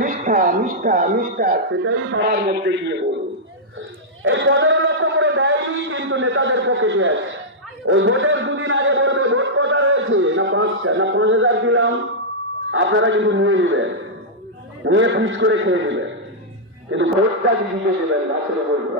মিথ্যা মিথ্যা মিথ্যা সেটাই পাড়ার মধ্যে গিয়ে বলুন। এই 15 লক্ষ করে দেয়নি, কিন্তু নেতাদের পকেটে আছে। ওই ভোটের দুদিন আগে বলবে ভোট কটা রয়েছে, না 5টা না 5,000 দিলাম, আপনারা কিন্তু নিয়ে নেবেন, নিয়ে ফিস করে খেয়ে নেবেন, কিন্তু ভোটটা দিতে দেবেন না, আসলে বলবো।